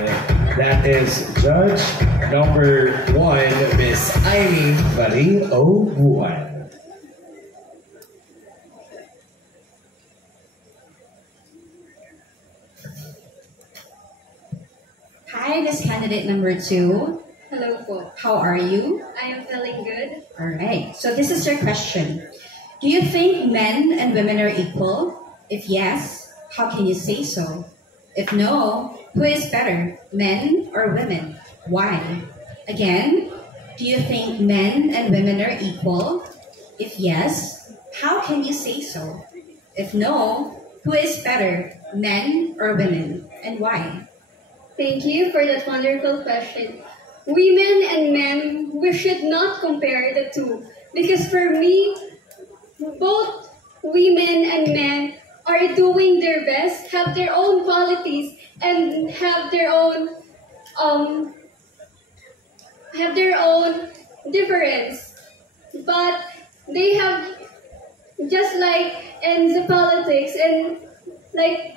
That is Judge number 1, Miss Amy Marie Obuan. Hi, this candidate number 2. Hello po. How are you? I am feeling good. Alright, so this is your question. Do you think men and women are equal? If yes, how can you say so? If no, who is better, men or women? Why? Again, do you think men and women are equal? If yes, how can you say so? If no, who is better, men or women? And why? Thank you for that wonderful question. Women and men, we should not compare the two. Because for me, both women and men are doing their best, have their own qualities, and have their own difference. But they have, just like in the politics, and like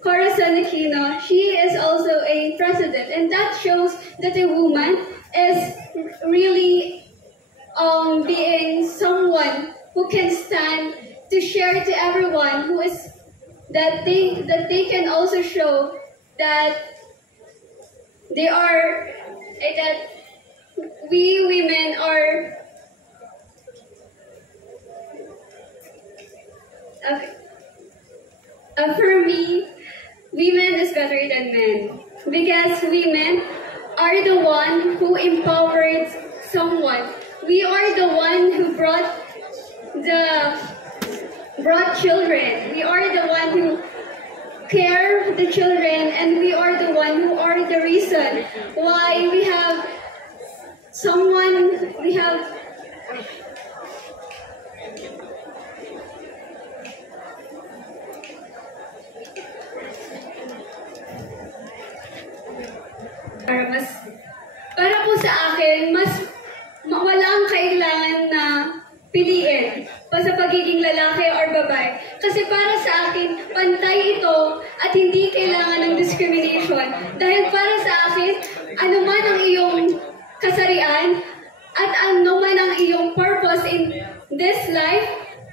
Corazon Aquino, she is also a president, and that shows that a woman is really being someone who can stand to share to everyone, who is that they can also show that they are that we women are okay. For me, women is better than men because women are the one who empowered someone. We are the one who brought children. We are the one who care the children, and we are the one who are the reason why we have para po sa akin, wala ang kailangan na piliin pa sa pagiging lalaki or babae. Kasi para sa akin, pantay ito at hindi kailangan ng discrimination. Dahil para sa akin, ano man ang iyong kasarian at ano man ang iyong purpose in this life,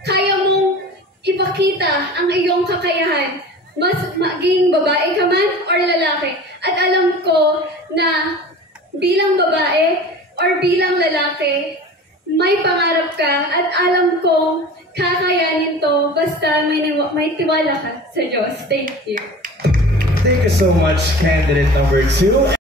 kaya mong ipakita ang iyong kakayahan. Mas maging babae ka man or lalaki. At alam ko na bilang babae or bilang lalaki, may pangarap ka at alam kong kakayanin to basta may tiwala ka sa Diyos. Thank you. Thank you so much, candidate number 2.